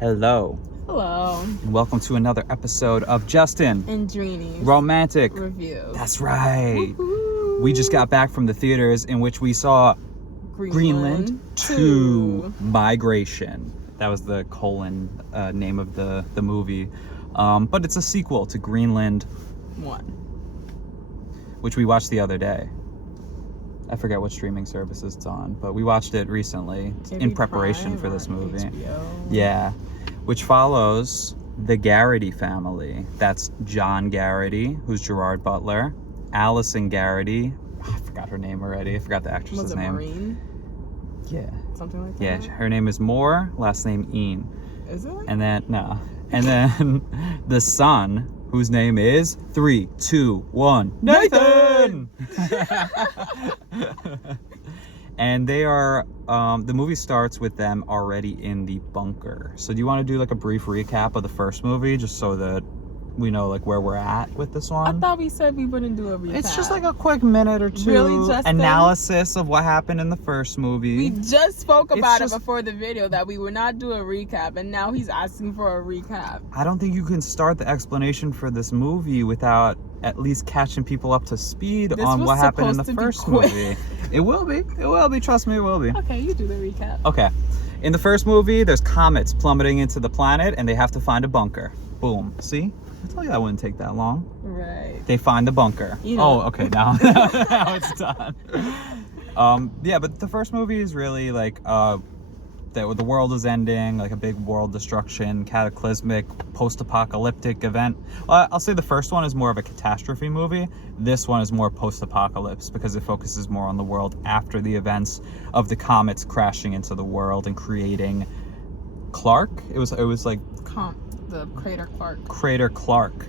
Hello. Hello. And welcome to another episode of Justin And Dreeny. Romantic Review. That's right. Woo-hoo. We just got back from the theaters in which we saw Greenland 2 Migration. That was the name of the movie. But it's a sequel to Greenland 1, which we watched the other day. I forget what streaming services it's on, but we watched it recently in preparation for this movie. HBO. Yeah, which follows the Garrity family. That's John Garrity, who's Gerard Butler, Allison Garrity. I forgot her name already. I forgot the actress's Was it name. Maureen? Yeah. Something like that? Yeah, her name is Moore, last name Ian. Is it? And then the son, whose name is 3, 2, 1, Nathan! And they are, the movie starts with them already in the bunker. So do you want to do like a brief recap of the first movie, just so that we know like where we're at with this one? I thought we said we wouldn't do a recap. It's just like a quick minute or two Really, Justin? analysis of what happened in the first movie. We just spoke about it before the video that we would not do a recap, and now he's asking for a recap. I don't think you can start the explanation for this movie without at least catching people up to speed on what happened in the first movie. It will be. It will be. Trust me, it will be. Okay, you do the recap. Okay. In the first movie, there's comets plummeting into the planet, and they have to find a bunker. Boom. See? I told you that wouldn't take that long. Right. They find the bunker. You know. Oh, okay. Now it's done. Yeah, but the first movie is really like the world is ending, like a big world destruction, cataclysmic, post-apocalyptic event. I'll say the first one is more of a catastrophe movie. This one is more post-apocalypse because it focuses more on the world after the events of the comets crashing into the world and creating Clark. It was like the Crater Clark. Crater Clark.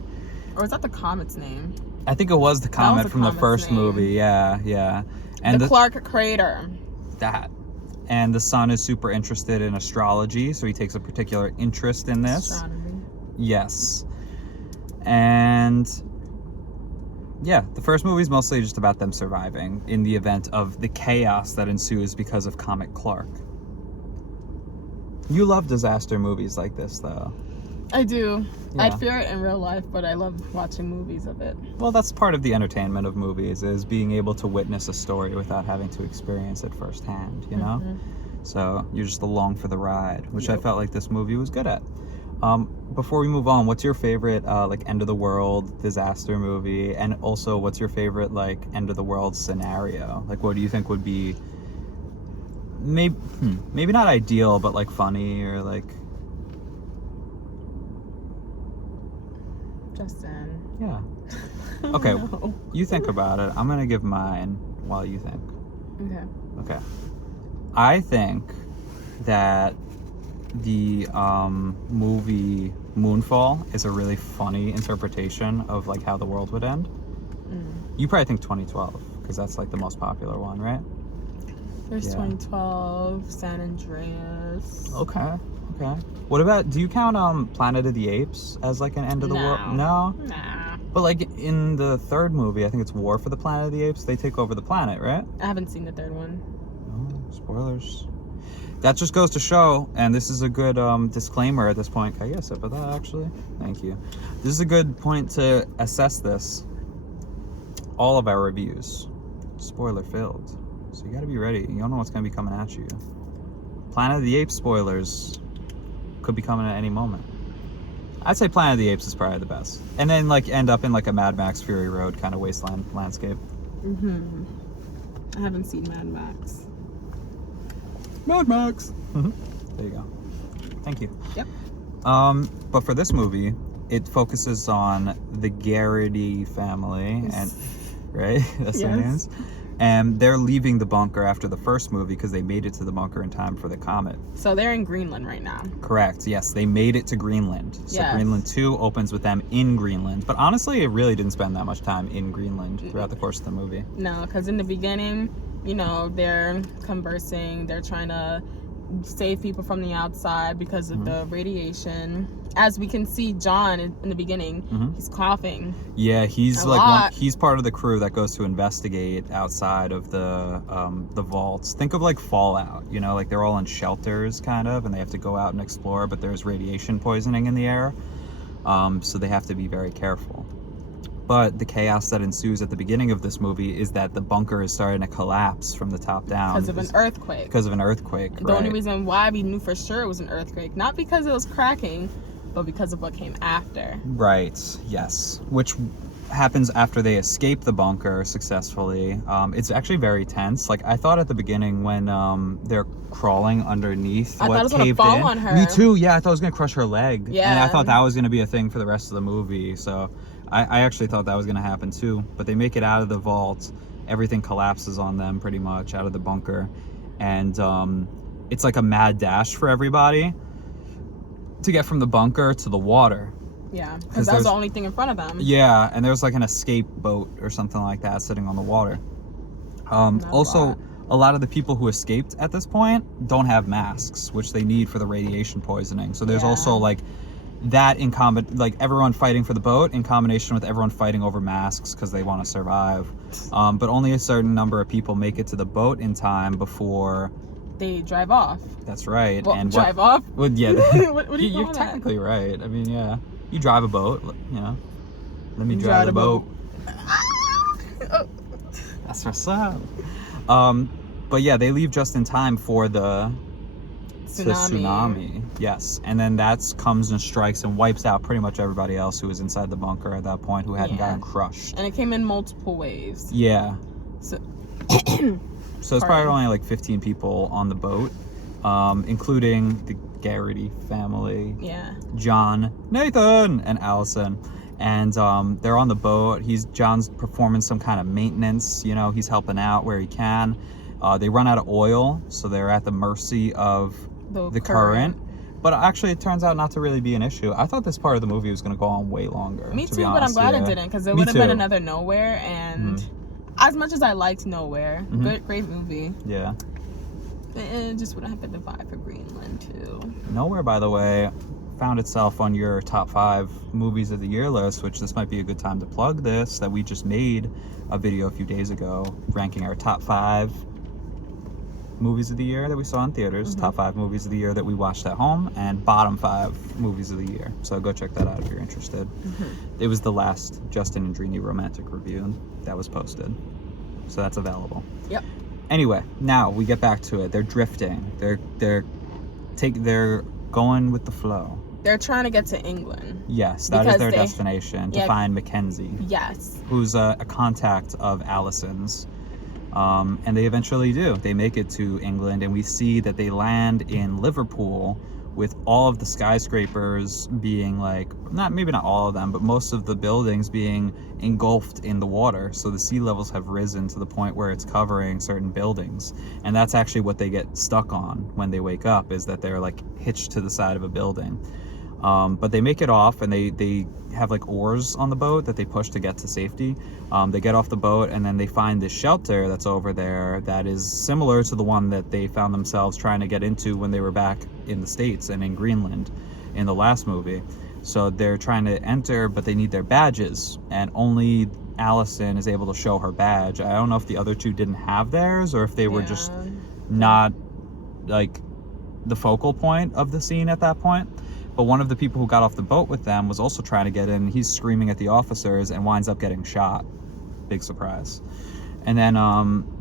Or is that the comet's name? I think it was the comet from the first movie. Yeah. And the Clark Crater. That. And the son is super interested in astrology, so he takes a particular interest in this. Astronomy. Yes. And yeah, the first movie is mostly just about them surviving in the event of the chaos that ensues because of Comet Clark. You love disaster movies like this, though. I do. Yeah. I'd fear it in real life, but I love watching movies of it. Well, that's part of the entertainment of movies, is being able to witness a story without having to experience it firsthand, you know? Mm-hmm. So you're just along for the ride, which Yep. I felt like this movie was good at. Before we move on, what's your favorite like end of the world disaster movie? And also, what's your favorite like end of the world scenario? Like, what do you think would be maybe not ideal, but like funny or like... Justin. Yeah. Okay, No. you think about it. I'm gonna give mine while you think. Okay. Okay. I think that the movie Moonfall is a really funny interpretation of like how the world would end. You probably think 2012 because that's like the most popular one, right? There's Yeah. 2012, San Andreas. Okay. What about, do you count Planet of the Apes as like an end of the world? No? Nah. But like in the third movie, I think it's War for the Planet of the Apes, they take over the planet, right? I haven't seen the third one. Oh, spoilers. That just goes to show, and this is a good disclaimer at this point. Can I get a sip of that, actually? Thank you. This is a good point to assess this. All of our reviews, spoiler filled. So you gotta be ready. You don't know what's gonna be coming at you. Planet of the Apes spoilers could be coming at any moment. I'd say Planet of the Apes is probably the best. And then like end up in like a Mad Max Fury Road kind of wasteland landscape. I haven't seen Mad Max. Mad Max. There you go. Thank you. Yep. But for this movie, it focuses on the Garrity family, and right, that's their names. And they're leaving the bunker after the first movie because they made it to the bunker in time for the comet. So they're in Greenland right now. Correct. Yes, they made it to Greenland. So Yes. Greenland 2 opens with them in Greenland. But honestly, it really didn't spend that much time in Greenland throughout the course of the movie. No, because in the beginning, you know, they're conversing. They're trying to save people from the outside because of the radiation. As we can see, John in the beginning, he's coughing. Yeah, he's a lot. he's part of the crew that goes to investigate outside of the vaults. Think of like Fallout, you know, like they're all in shelters kind of, and they have to go out and explore, but there's radiation poisoning in the air, so they have to be very careful. But the chaos that ensues at the beginning of this movie is that the bunker is starting to collapse from the top down. Because of an earthquake. Because of an earthquake, right. The only reason why we knew for sure it was an earthquake, not because it was cracking, but because of what came after. Right, yes. Which happens after they escape the bunker successfully. It's actually very tense. Like, I thought at the beginning when they're crawling underneath I what thought it was gonna caved fall in. on her. Me too, yeah. I thought it was going to crush her leg. Yeah. And I thought that was going to be a thing for the rest of the movie, so... I actually thought that was going to happen too, but they make it out of the vault. Everything collapses on them pretty much out of the bunker, and it's like a mad dash for everybody to get from the bunker to the water. Yeah, because that was the only thing in front of them. Yeah, and there's like an escape boat or something like that sitting on the water. Also, a lot of the people who escaped at this point don't have masks, which they need for the radiation poisoning. So there's also like that in like everyone fighting for the boat in combination with everyone fighting over masks because they want to survive. But only a certain number of people make it to the boat in time before they drive off. That's right. Well, and drive off? Well, yeah. what do you You're technically right. I mean, yeah. You drive a boat, you know. Let me drive the boat. That's what's up. But yeah, they leave just in time for the tsunami. Yes, and then that comes and strikes and wipes out pretty much everybody else who was inside the bunker at that point who hadn't gotten crushed. And it came in multiple waves. Yeah. So it's probably only like 15 people on the boat, including the Garrity family. Yeah. John, Nathan, and Allison. And they're on the boat. John's performing some kind of maintenance. You know, he's helping out where he can. They run out of oil, so they're at the mercy of the current. But actually, it turns out not to really be an issue. I thought this part of the movie was going to go on way longer. Me to too, be honest. But I'm glad it didn't, because it would have been another Nowhere. And as much as I liked Nowhere, great movie. Yeah. It just wouldn't have been the vibe for Greenland too. Nowhere, by the way, found itself on your top 5 movies of the year list, which this might be a good time to plug this, that we just made a video a few days ago ranking our top 5 movies of the year that we saw in theaters, top 5 movies of the year that we watched at home, and bottom 5 movies of the year. So go check that out if you're interested. It was the last Justin and Dreeny romantic review that was posted, so that's available. Yep. Anyway, now we get back to it. They're drifting. They're going with the flow. They're trying to get to England. Yes, that is their destination, to find Mackenzie. Yes. Who's a contact of Allison's. And they eventually do. They make it to England, and we see that they land in Liverpool with all of the skyscrapers being like, maybe not all of them, but most of the buildings being engulfed in the water. So the sea levels have risen to the point where it's covering certain buildings. And that's actually what they get stuck on when they wake up, is that they're like hitched to the side of a building. But they make it off, and they have like oars on the boat that they push to get to safety. They get off the boat, and then they find this shelter that's over there that is similar to the one that they found themselves trying to get into when they were back in the States and in Greenland in the last movie. So they're trying to enter, but they need their badges, and only Allison is able to show her badge. I don't know if the other two didn't have theirs, or if they were just not like the focal point of the scene at that point. But one of the people who got off the boat with them was also trying to get in. He's screaming at the officers and winds up getting shot. Big surprise. And then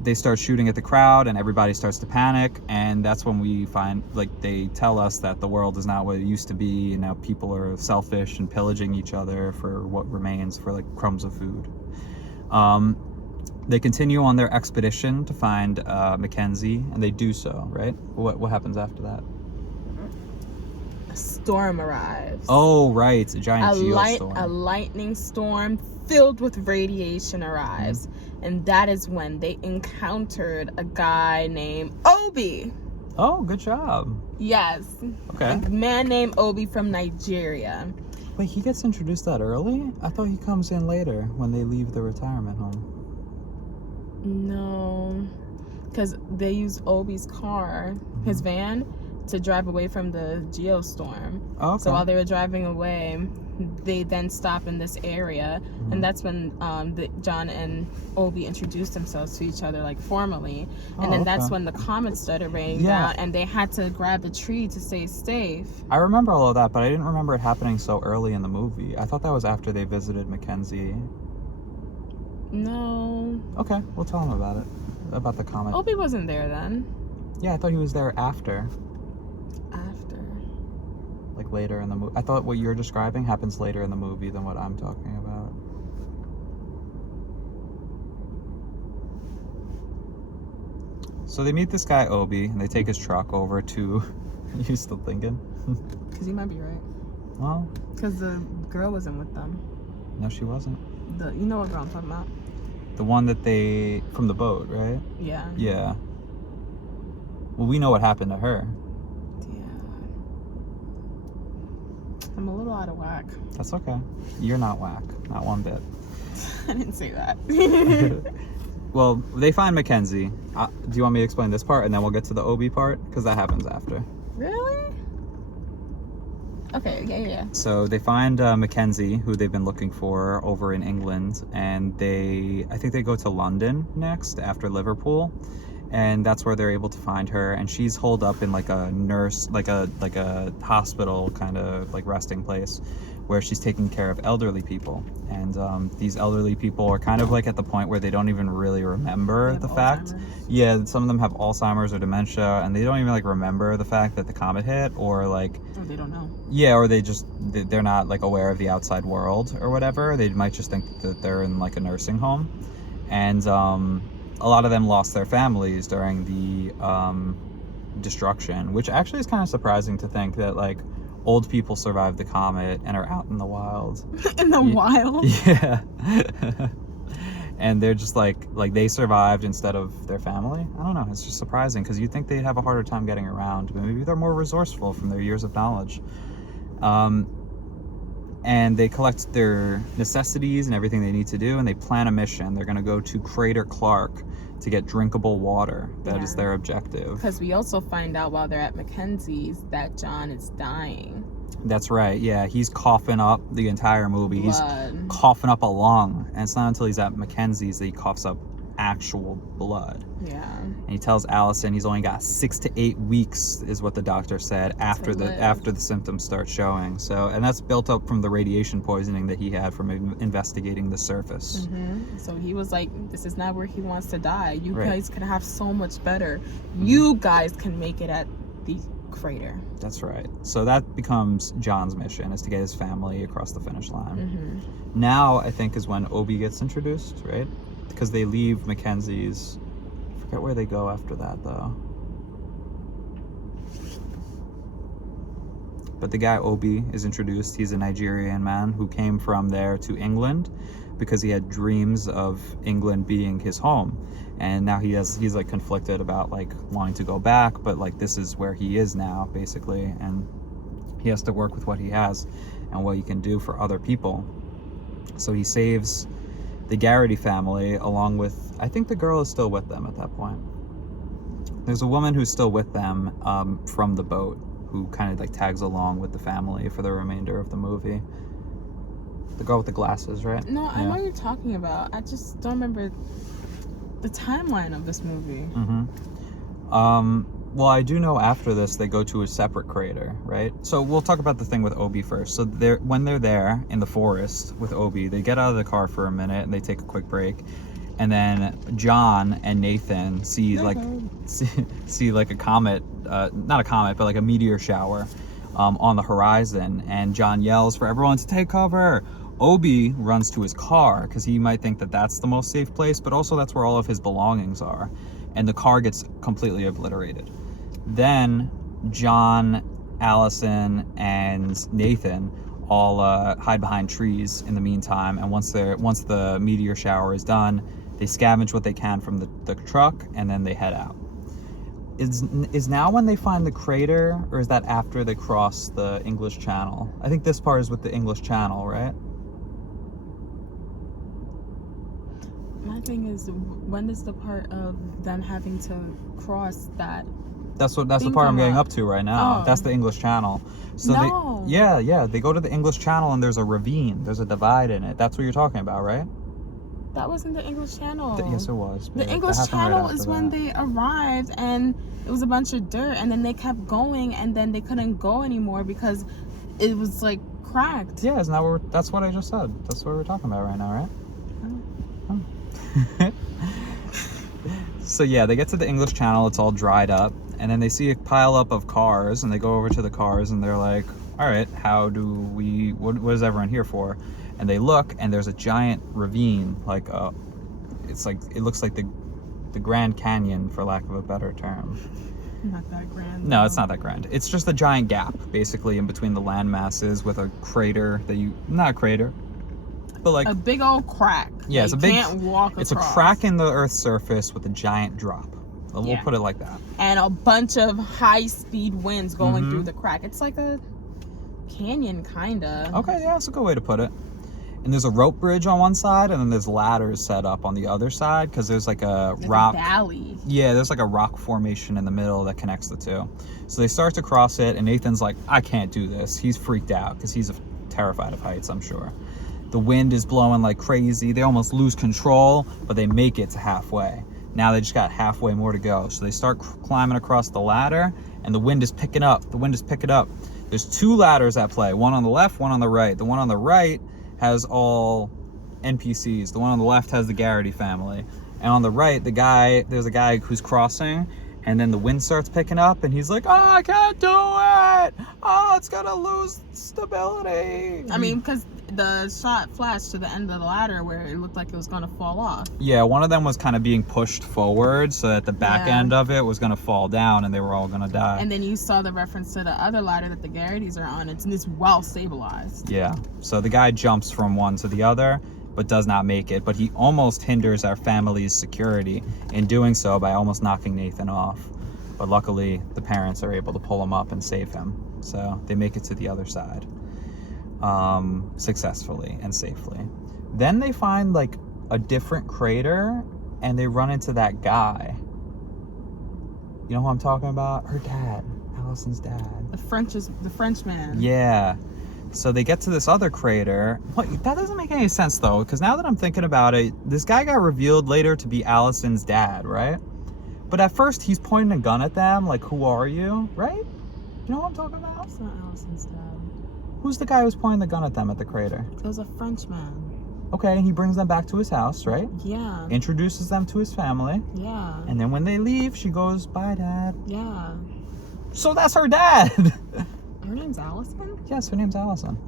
they start shooting at the crowd, and everybody starts to panic. And that's when we find, like, they tell us that the world is not what it used to be, and now people are selfish and pillaging each other for what remains, for like crumbs of food. They continue on their expedition to find Mackenzie, and they do so, right? What happens after that? Storm arrives. Oh, right. A giant geostorm. A lightning storm filled with radiation arrives. And that is when they encountered a guy named Obi. Oh, good job. Yes. Okay. A man named Obi from Nigeria. Wait, he gets introduced that early? I thought he comes in later when they leave the retirement home. No. Because they use Obi's car his van, to drive away from the geostorm. Oh, okay. So while they were driving away, they then stop in this area, and that's when John and Obi introduced themselves to each other, like, formally. And then that's when the comet started raining down, and they had to grab the tree to stay safe. I remember all of that, but I didn't remember it happening so early in the movie. I thought that was after they visited Mackenzie. No. Okay, we'll tell him about it. About the comet. Obi wasn't there then. Yeah, I thought he was there after. Like later in the movie. I thought what you're describing happens later in the movie than what I'm talking about. So they meet this guy Obi, and they take his truck over to... You still thinking? Because you might be right. Well... Because the girl wasn't with them. No, she wasn't. You know what girl I'm talking about? The one that they... From the boat, right? Yeah. Yeah. Well, we know what happened to her. I'm a little out of whack. That's okay. You're not whack. Not one bit. I didn't say that. Well, they find Mackenzie. Do you want me to explain this part and then we'll get to the Obi part? Because that happens after. Really? Okay, yeah. So they find Mackenzie, who they've been looking for over in England. And I think they go to London next after Liverpool. And that's where they're able to find her, and she's holed up in like a nurse, like a hospital kind of like resting place, where she's taking care of elderly people. And these elderly people are kind of like at the point where they don't even really remember the fact. Alzheimer's. Yeah, some of them have Alzheimer's or dementia, and they don't even like remember the fact that the comet hit, or like. Or they don't know. Yeah, or they're not like aware of the outside world or whatever. They might just think that they're in like a nursing home, and a lot of them lost their families during the destruction, which actually is kind of surprising to think that like old people survived the comet and are out in the wild. In the wild? Yeah. And they're just like they survived instead of their family. I don't know. It's just surprising because you'd think they'd have a harder time getting around, but maybe they're more resourceful from their years of knowledge. And they collect their necessities and everything they need to do, and they plan a mission. They're going to go to Crater Clark to get drinkable water. That is their objective. Because we also find out while they're at Mackenzie's that John is dying. That's right, yeah. He's coughing up the entire movie. Blood. He's coughing up a lung. And it's not until he's at Mackenzie's that he coughs up actual blood. Yeah. And he tells Allison he's only got 6 to 8 weeks, is what the doctor said, after the symptoms start showing. So, and that's built up from the radiation poisoning that he had from investigating the surface. Mm-hmm. So he was like, "This is not where he wants to die. You Right. guys can have so much better. You guys can make it at the crater." That's right. So that becomes John's mission, is to get his family across the finish line. Mm-hmm. Now, I think, is when Obi gets introduced, right? Because they leave Mackenzie's. I forget where they go after that, though. But the guy Obi is introduced. He's a Nigerian man who came from there to England because he had dreams of England being his home. And now he's like conflicted about like wanting to go back, but like this is where he is now, basically. And he has to work with what he has and what he can do for other people. So he saves the Garrity family, along with, I think the girl is still with them at that point. There's a woman who's still with them from the boat, who kind of like tags along with the family for the remainder of the movie. The girl with the glasses, right? No, I know what you're talking about. I just don't remember the timeline of this movie. Mm-hmm. Well, I do know after this they go to a separate crater, right? So we'll talk about the thing with Obi first. So when they're there in the forest with Obi, they get out of the car for a minute and they take a quick break. And then John and Nathan see like a comet, not a comet, but like a meteor shower on the horizon. And John yells for everyone to take cover. Obi runs to his car because he might think that that's the most safe place, but also that's where all of his belongings are. And the car gets completely obliterated. Then John, Allison, and Nathan all hide behind trees in the meantime. And once the meteor shower is done, they scavenge what they can from the truck, and then they head out. Is now when they find the crater, or is that after they cross the English Channel? I think this part is with the English Channel, right? My thing is, when is the part of them having to cross that That's the thing part I'm come getting up? up to right now. Oh. That's the English Channel. So No. they go to the English Channel and there's a ravine. There's a divide in it. That's what you're talking about, right? That wasn't the English Channel. Yes, it was. The English Channel is when they arrived and it was a bunch of dirt, and then they kept going, and then they couldn't go anymore because it was like cracked. Yeah, isn't that that's what I just said. That's what we're talking about right now, right? Oh. So yeah, they get to the English Channel. It's all dried up, and then they see a pile up of cars, and they go over to the cars, and they're like, all right, what is everyone here for? And they look, and there's a giant ravine, like it looks like the Grand Canyon, for lack of a better term. Not that grand. No, it's not that grand. It's just a giant gap, basically, in between the land masses, with a crater not a crater, but like a big old crack. Yeah, it's a big. Can't walk It's across. a crack in the Earth's surface with a giant drop. We'll Yeah. put it like that. And a bunch of high-speed winds going through the crack. It's like a canyon, kinda. Okay, yeah, that's a good way to put it. And there's a rope bridge on one side, and then there's ladders set up on the other side, because there's like a rock. A valley. Yeah, there's like a rock formation in the middle that connects the two. So they start to cross it, and Nathan's like, I can't do this. He's freaked out because he's terrified of heights, I'm sure. The wind is blowing like crazy. They almost lose control, but they make it to halfway. Now they just got halfway more to go. So they start climbing across the ladder, and the wind is picking up. There's two ladders at play, one on the left, one on the right. The one on the right has all NPCs. The one on the left has the Garrity family. And on the right, there's a guy who's crossing, and then the wind starts picking up, and he's like, oh, I can't do it. Oh, it's gonna lose stability. I mean, because the shot flashed to the end of the ladder where it looked like it was going to fall off. Yeah, one of them was kind of being pushed forward so that the back Yeah. end of it was going to fall down and they were all going to die. And then you saw the reference to the other ladder that the Garrities are on. It's well stabilized. Yeah, so the guy jumps from one to the other, but does not make it. But he almost hinders our family's security in doing so by almost knocking Nathan off. But luckily, the parents are able to pull him up and save him. So they make it to the other side successfully and safely. Then they find like a different crater, and they run into that guy. You know who I'm talking about? Her dad, Allison's dad. The Frenchman. Yeah. So they get to this other crater. That doesn't make any sense though, because now that I'm thinking about it, this guy got revealed later to be Allison's dad, right? But at first he's pointing a gun at them, like, who are you, right? You know what I'm talking about? It's not Allison's dad. Who's the guy who's pointing the gun at them at the crater? It was a Frenchman. Okay, and he brings them back to his house, right? Yeah. Introduces them to his family. Yeah. And then when they leave, she goes, bye, Dad. Yeah. So that's her dad. Her name's Allison? Yes, her name's Allison.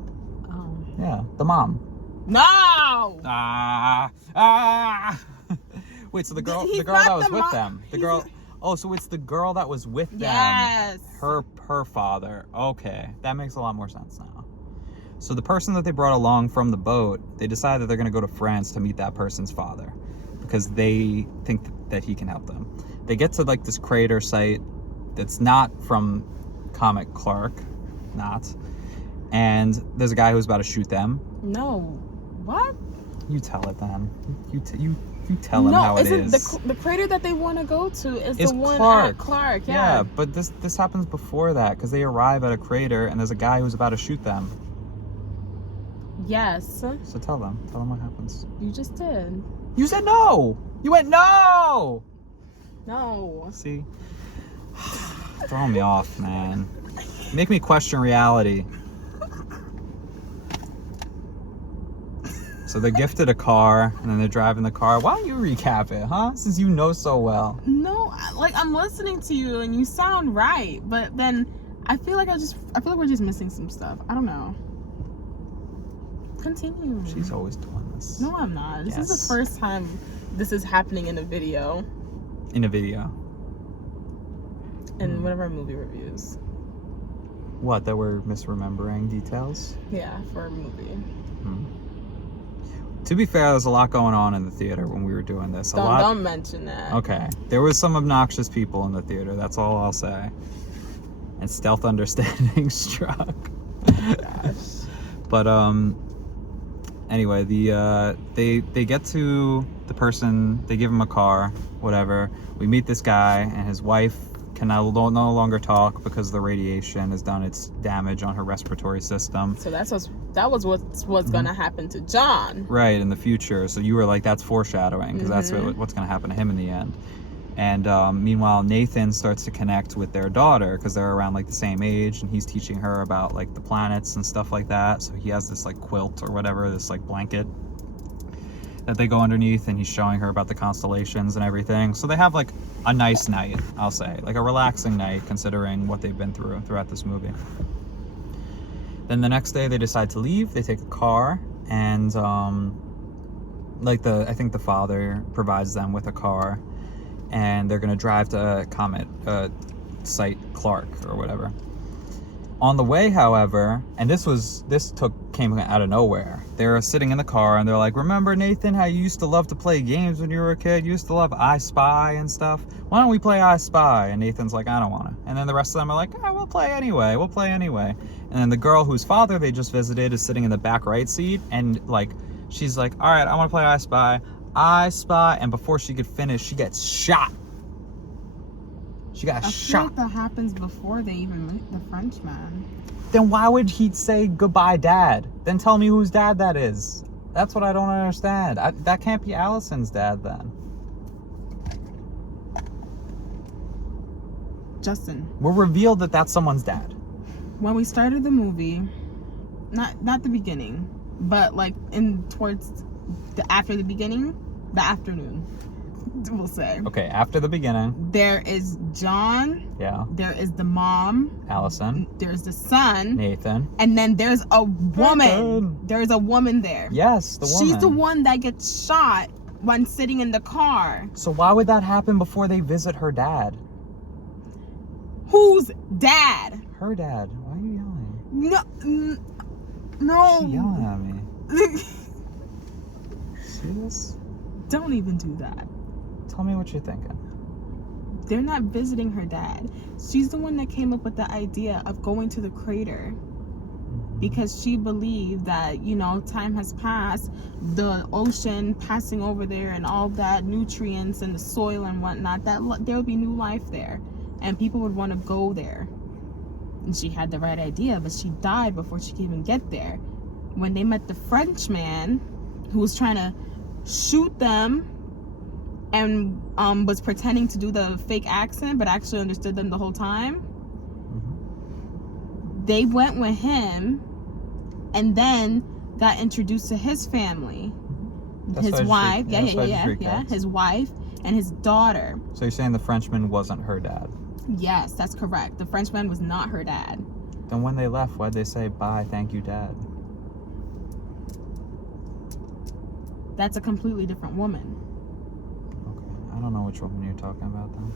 Oh. Yeah, the mom. No! Wait, so the girl He's that not was the with mom. them. The girl. Oh, so it's the girl that was with them. Yes. Her father. Okay, that makes a lot more sense now. So the person that they brought along from the boat, they decide that they're going to go to France to meet that person's father because they think that he can help them. They get to like this crater site that's not from Comic Clark, and there's a guy who's about to shoot them. No. What? You tell it then. You tell him how it is. No, the crater that they want to go to is the one Clark. at Clark. Yeah, but this happens before that because they arrive at a crater and there's a guy who's about to shoot them. Yes. So tell them what happens. You just did. You said no. You went no. No. See, throwing me off, man. Make me question reality. So they're gifted a car, and then they're driving the car. Why don't you recap it, huh? Since you know so well. No, like I'm listening to you and you sound right, but then I feel like we're just missing some stuff. I don't know. Continue. She's always doing this. No, I'm not. This is Yes. the first time this is happening in a video. In a video. In one of our movie reviews. What, that we're misremembering details? Yeah, for a movie. To be fair, there's a lot going on in the theater when we were doing this. Don't mention that. Okay. There was some obnoxious people in the theater, that's all I'll say. And stealth understanding struck. Gosh. But anyway, they get to the person, they give him a car, whatever. We meet this guy and his wife can no longer talk because the radiation has done its damage on her respiratory system. So that was what's gonna happen to John. Right, in the future. So you were like, that's foreshadowing, because that's what's gonna happen to him in the end. And meanwhile, Nathan starts to connect with their daughter because they're around like the same age, and he's teaching her about like the planets and stuff like that. So he has this like quilt or whatever, this like blanket that they go underneath, and he's showing her about the constellations and everything. So they have like a nice night, I'll say, like a relaxing night considering what they've been through throughout this movie. Then the next day they decide to leave. They take a car, and I think the father provides them with a car, and they're gonna drive to Comet Site Clark or whatever. On the way, however, and this came out of nowhere. They were sitting in the car and they're like, remember, Nathan, how you used to love to play games when you were a kid? You used to love I Spy and stuff. Why don't we play I Spy? And Nathan's like, I don't want to. And then the rest of them are like, we'll play anyway. And then the girl whose father they just visited is sitting in the back right seat, and like she's like, all right, I want to play I Spy. And before she could finish, she gets shot. She got shot. I feel like that happens before they even meet the Frenchman. Then why would he say goodbye, Dad? Then tell me whose dad that is. That's what I don't understand. That can't be Allison's dad then. Justin. We're revealed that that's someone's dad. When we started the movie, not the beginning, but like after the beginning, the afternoon, we'll say. Okay, after the beginning. There is John. Yeah. There is the mom. Allison. There's the son. Nathan. And then there's a woman. Nathan. There's a woman there. Yes, the woman. She's the one that gets shot when sitting in the car. So why would that happen before they visit her dad? Whose dad? Her dad. Why are you yelling? No. She's yelling at me. See this? Don't even do that. Tell me what you're thinking. They're not visiting her dad. She's the one that came up with the idea of going to the crater because she believed that, time has passed, the ocean passing over there and all that nutrients and the soil and whatnot, that there would be new life there and people would want to go there. And she had the right idea, but she died before she could even get there. When they met the Frenchman who was trying to shoot them and was pretending to do the fake accent but actually understood them the whole time, they went with him and then got introduced to his family. His wife, his wife and his daughter. So you're saying the Frenchman wasn't her dad? Yes, that's correct. The Frenchman was not her dad. Then when they left, why'd they say, bye, thank you, Dad? That's a completely different woman. I don't know which woman you're talking about then.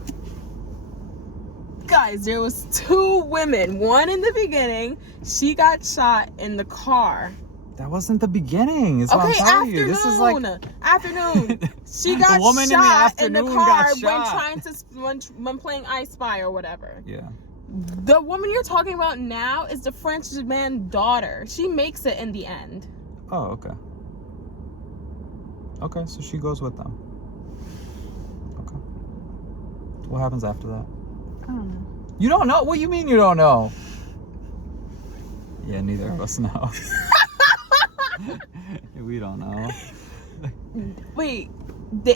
Guys, there was two women. One in the beginning, she got shot in the car. That wasn't the beginning. Is what I'm telling you. This is like afternoon. She got the woman shot in the car got when playing I Spy or whatever. Yeah. The woman you're talking about now is the Frenchman's daughter. She makes it in the end. Oh, okay. Okay, so she goes with them. Okay. What happens after that? I don't know. You don't know? What do you mean you don't know? Yeah, neither of us know. We don't know. Wait. They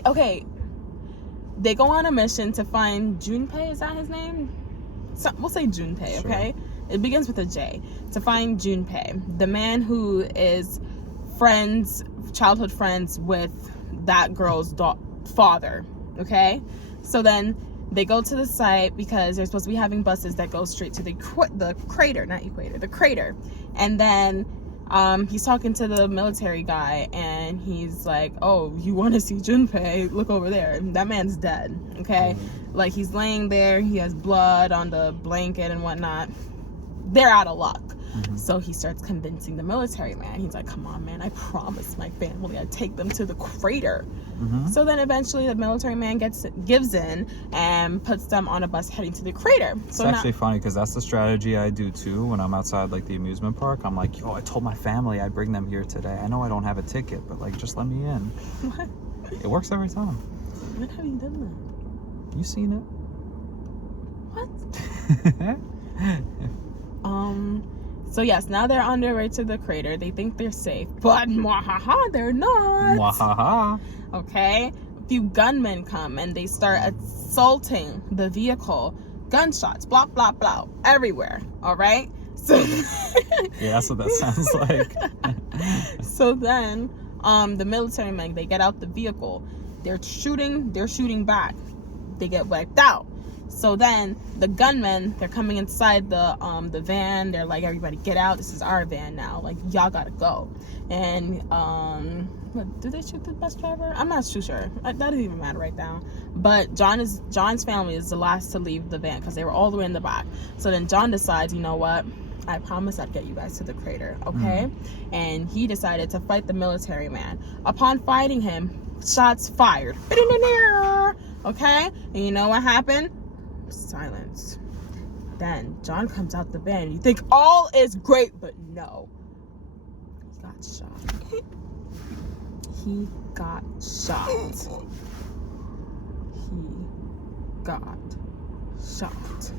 go on a mission to find Junpei. Is that his name? So, we'll say Junpei, okay? Sure. It begins with a J. To find Junpei, the man who is childhood friends with that girl's father, okay? So then they go to the site because they're supposed to be having buses that go straight to the crater, not equator, the crater. And then he's talking to the military guy and he's like, oh, you want to see Junpei? Look over there. That man's dead, okay? Like, he's laying there, he has blood on the blanket and whatnot. They're out of luck. So he starts convincing the military man. He's like, come on, man, I promised my family I'd take them to the crater. So then eventually the military man gives in and puts them on a bus heading to the crater. It's actually funny because that's the strategy I do too when I'm outside like the amusement park. I'm like, yo, I told my family I'd bring them here today. I know I don't have a ticket, but like, just let me in. What? It works every time. When have you done that? You seen it? What? So yes, now they're on their way to the crater. They think they're safe, but mwahaha, they're not. Mwahaha. Okay, a few gunmen come and they start assaulting the vehicle. Gunshots, blah blah blah, everywhere. All right. So yeah, that's what that sounds like. So then, the military men, they get out the vehicle. They're shooting back. They get wiped out. So then the gunmen, they're coming inside the van. They're like, everybody get out. This is our van now. Like, y'all gotta go. And what, did they shoot the bus driver? I'm not too sure. That doesn't even matter right now. But John's family is the last to leave the van because they were all the way in the back. So then John decides, you know what? I promise I'd get you guys to the crater, okay? And he decided to fight the military man. Upon fighting him, shots fired. Okay? And you know what happened? Silence. Then John comes out the van and you think all is great, but no. He got shot. He got shot. He got shot.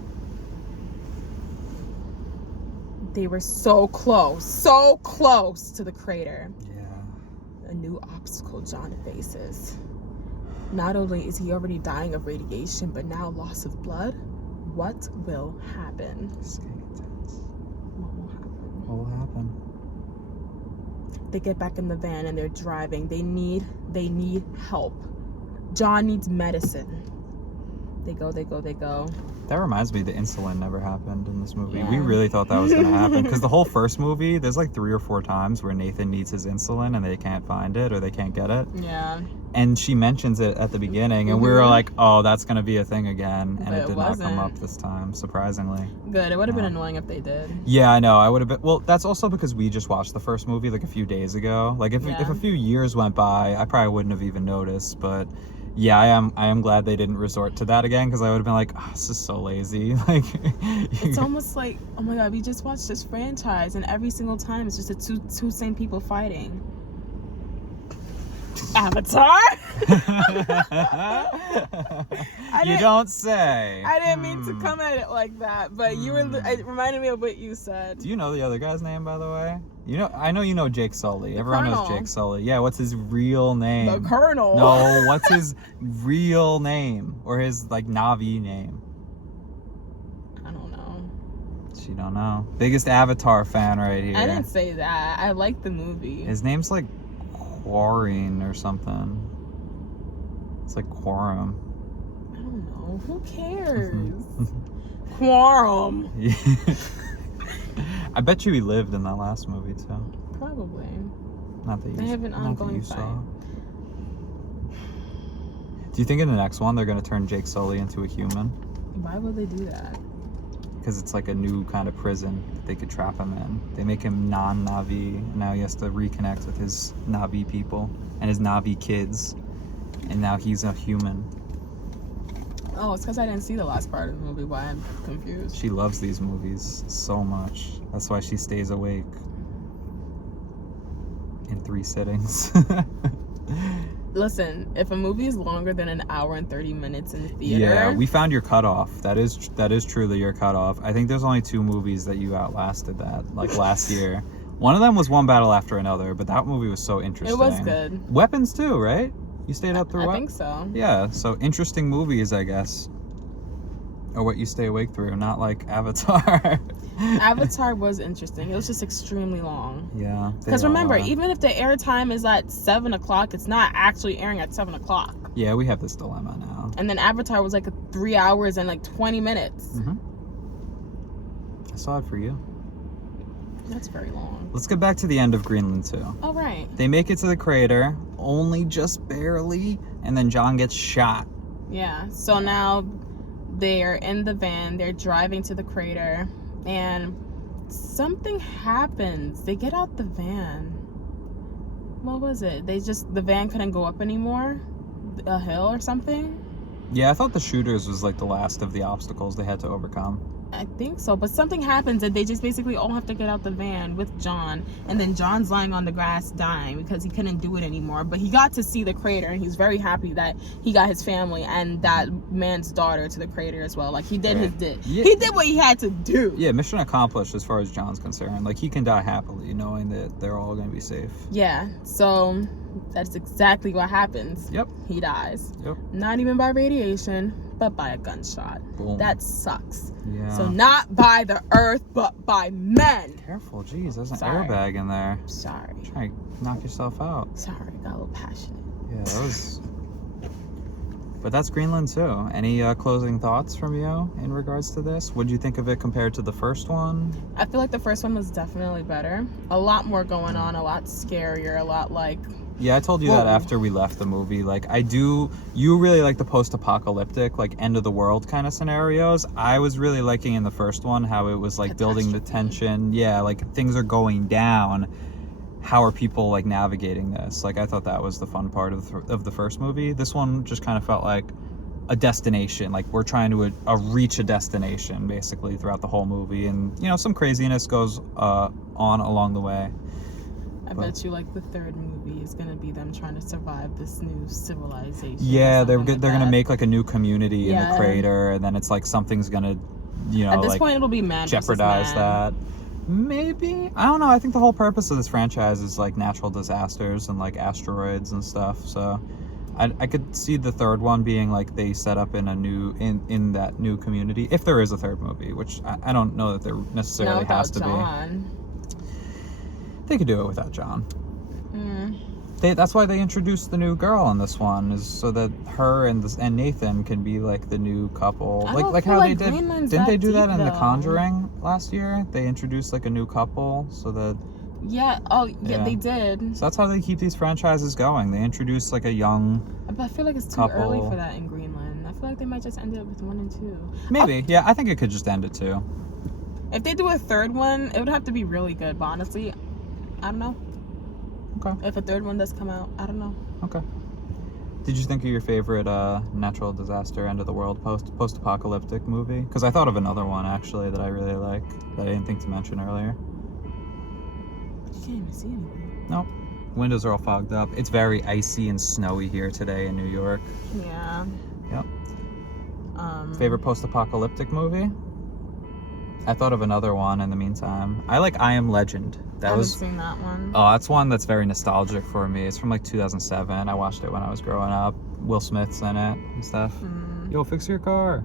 They were so close to the crater. Yeah. A new obstacle John faces. Not only is he already dying of radiation, but now loss of blood. What will happen? It's getting intense. What will happen? What will happen? They get back in the van and they're driving. They need help. John needs medicine. They go. That reminds me, the insulin never happened in this movie. Yeah. We really thought that was going to happen because the whole first movie, there's like 3 or 4 times where Nathan needs his insulin and they can't find it or they can't get it. Yeah. And she mentions it at the beginning and we were like, oh, that's going to be a thing again. And But it did not come wasn't. up this time, surprisingly. Good. It would have been annoying if they did. Yeah, I know. I would have been. Well, that's also because we just watched the first movie like a few days ago. Like if a few years went by, I probably wouldn't have even noticed. But yeah, I am glad they didn't resort to that again because I would have been like, oh, this is so lazy. Like It's almost like, oh my god, we just watched this franchise and every single time it's just the two same people fighting. Avatar? You don't say. I didn't mean to come at it like that, but you were. It reminded me of what you said. Do you know the other guy's name, by the way? I know you know Jake Sully. Everyone knows Jake Sully. Yeah, what's his real name? The Colonel. No, what's his real name or his like Na'vi name? I don't know. She don't know. Biggest Avatar fan right here. I didn't say that. I like the movie. His name's like Quarine or something. It's like Quorum. I don't know. Who cares? Quorum. I bet you he lived in that last movie too. Probably. Not that you. They have an ongoing saw. fight. Do you think in the next one they're gonna turn Jake Sully into a human? Why would they do that? Because it's like a new kind of prison that they could trap him in. They make him non-Na'vi, and now he has to reconnect with his Na'vi people and his Na'vi kids, and now he's a human. Oh, it's because I didn't see the last part of the movie. Why I'm confused. She loves these movies so much. That's why she stays awake in 3 sittings. Listen, if a movie is longer than an hour and 30 minutes in the theater... Yeah, we found your cutoff. That is truly your cutoff. I think there's only 2 movies that you outlasted that, like last year. One of them was One Battle After Another, but that movie was so interesting. It was good. Weapons too, right? You stayed up through I think so. Yeah, so interesting movies, I guess. Or what you stay awake through, not like Avatar. Avatar was interesting. It was just extremely long. Yeah. Because remember, even if the airtime is at 7 o'clock, it's not actually airing at 7 o'clock. Yeah, we have this dilemma now. And then Avatar was like 3 hours and like 20 minutes. Mm-hmm. I saw it for you. That's very long. Let's get back to the end of Greenland 2. Oh, right. They make it to the crater, only just barely, and then John gets shot. Yeah. So now they're in the van. They're driving to the crater. And something happens. They get out the van. What was it? The van couldn't go up anymore? A hill or something? Yeah, I thought the shooters was like the last of the obstacles they had to overcome. I think so, but something happens and they just basically all have to get out the van with John, and then John's lying on the grass dying because he couldn't do it anymore. But he got to see the crater, and he's very happy that he got his family and that man's daughter to the crater as well. Like, he did he did what he had to do. Yeah, mission accomplished as far as John's concerned. Like, he can die happily knowing that they're all going to be safe. Yeah, so that's exactly what happens. Yep. He dies. Yep. Not even by radiation, but by a gunshot. Boom. That sucks. Yeah. So not by the earth, but by men. Careful, geez, there's an Sorry. airbag in there. Sorry. Try to knock yourself out. Sorry, got a little passionate. Yeah, that was. But that's Greenland too. Any closing thoughts from you in regards to this? What did you think of it compared to the first one? I feel like the first one was definitely better. A lot more going on, a lot scarier, a lot like... Yeah, I told you that after we left the movie. Like, you really like the post-apocalyptic, like, end of the world kind of scenarios. I was really liking in the first one how it was, like, building the tension. Yeah, like, things are going down. How are people, like, navigating this? Like, I thought that was the fun part of the first movie. This one just kind of felt like a destination. Like, we're trying to reach a destination, basically, throughout the whole movie. And, you know, some craziness goes on along the way. I bet you, like, the third movie is gonna be them trying to survive this new civilization. Yeah, they're gonna make like a new community in the crater, and then it's like something's gonna, you know, at this like, point it'll be man jeopardize that. Maybe, I don't know. I think the whole purpose of this franchise is like natural disasters and like asteroids and stuff. So, I could see the third one being like they set up in a new in that new community, if there is a third movie, which I don't know that there necessarily has to be. They could do it without John. That's why they introduced the new girl in this one, is so that her and Nathan can be like the new couple. Like how they did. Didn't they do that in The Conjuring last year? They introduced like a new couple so that. Yeah. Oh, yeah. They did. So that's how they keep these franchises going. They introduce like a young. But I feel like it's too early for that in Greenland. I feel like they might just end it with 1 and 2. Maybe. Yeah, I think it could just end at 2. If they do a third one, it would have to be really good. But honestly, I don't know. Okay. If a third one does come out, I don't know. Okay. Did you think of your favorite natural disaster, end of the world, post-apocalyptic movie? Because I thought of another one actually that I really like that I didn't think to mention earlier. You can't even see anything. Nope. Windows are all fogged up. It's very icy and snowy here today in New York. Yeah. Yep. Favorite post-apocalyptic movie? I thought of another one in the meantime. I like I Am Legend. I haven't seen that one. Oh, that's one that's very nostalgic for me. It's from like 2007. I watched it when I was growing up. Will Smith's in it and stuff. Yo, fix your car.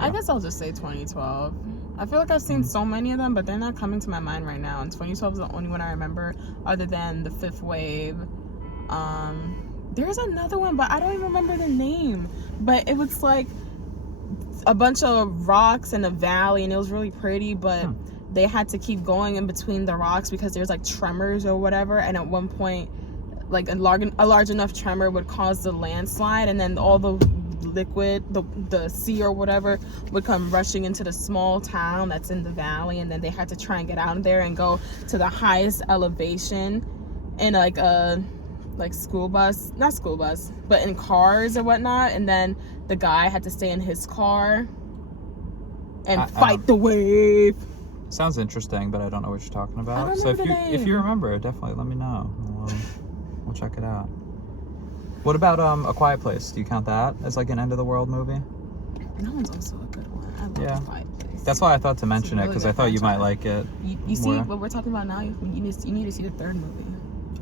I guess I'll just say 2012. I feel like I've seen so many of them, but they're not coming to my mind right now. And 2012 is the only one I remember, other than The Fifth Wave. There's another one, but I don't even remember the name. But it was like a bunch of rocks in a valley, and it was really pretty, but they had to keep going in between the rocks because there's like tremors or whatever, and at one point like a large enough tremor would cause the landslide, and then all the liquid, the sea or whatever, would come rushing into the small town that's in the valley, and then they had to try and get out of there and go to the highest elevation in like a not school bus, but in cars or whatnot, and then the guy had to stay in his car and fight the wave. Sounds interesting, but I don't know what you're talking about. I don't So know if you remember, definitely let me know. We'll check it out. What about A Quiet Place? Do you count that as like an end of the world movie? That one's also a good one. I love A Quiet Place. That's why I thought to mention it, because I thought you might like it. You see what we're talking about now? You need to see the third movie.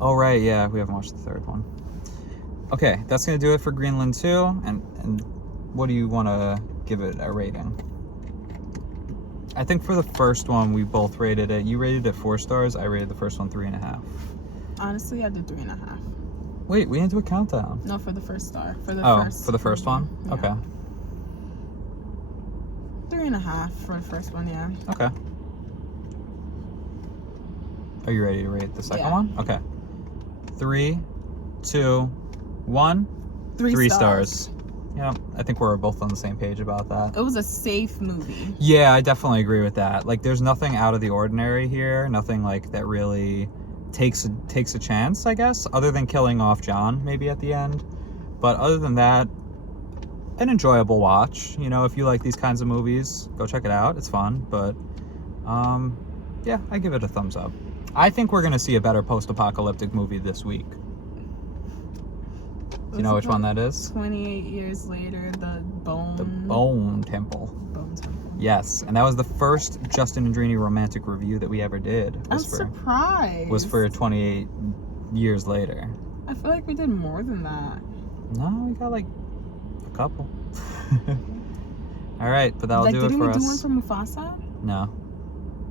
Oh right, yeah, we haven't watched the third one. Okay, that's gonna do it for Greenland 2. And what do you want to give it a rating? I think for the first one, we both rated it. You rated it 4 stars. I rated the first one 3.5. Honestly, I did 3.5. Wait, we didn't do a countdown. No, for the first star. For the first one? Yeah. Okay. 3.5 for the first one, yeah. Okay. Are you ready to rate the second one? Okay. 3, 2, 1. 3 stars. Yeah, I think we're both on the same page about that. It was a safe movie. Yeah, I definitely agree with that. Like, there's nothing out of the ordinary here. Nothing like that really takes a chance, I guess, other than killing off John maybe at the end. But other than that, an enjoyable watch. You know, if you like these kinds of movies, go check it out. It's fun, but yeah, I give it a thumbs up. I think we're gonna see a better post-apocalyptic movie this week. Do you know which one that is? 28 years later, the Bone Temple. Bone Temple. Yes, and that was the first Justin and Dreeny romantic review that we ever did. I'm surprised. Was for 28 years later. I feel like we did more than that. No, we got like a couple. All right, but that'll do it for us. Didn't we do one for Mufasa? No,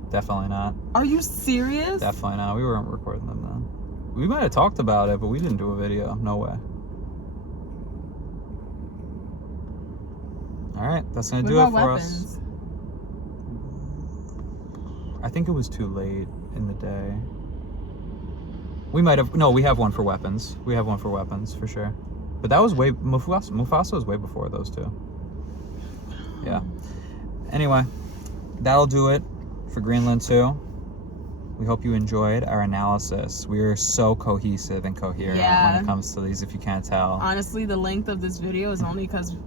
definitely not. Are you serious? Definitely not. We weren't recording them then. We might have talked about it, but we didn't do a video. No way. All right, that's gonna do it for us. I think it was too late in the day. We might have. No, we have one for weapons. We have one for weapons for sure. But that was way Mufasa was way before those two. Yeah. Anyway, that'll do it for Greenland 2. We hope you enjoyed our analysis. We are so cohesive and coherent when it comes to these, if you can't tell. Honestly, the length of this video is only because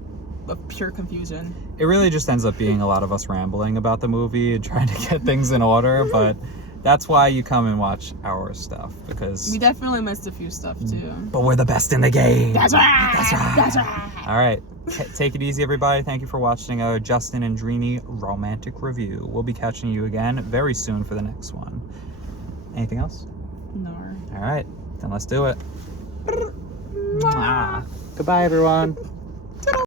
of pure confusion. It really just ends up being a lot of us rambling about the movie and trying to get things in order, but that's why you come and watch our stuff, because we definitely missed a few stuff too. But we're the best in the game. That's right. That's right. That's right. All right. Take it easy, everybody. Thank you for watching our Justin and Dreeny romantic review. We'll be catching you again very soon for the next one. Anything else? No. All right. Then let's do it. Goodbye, everyone.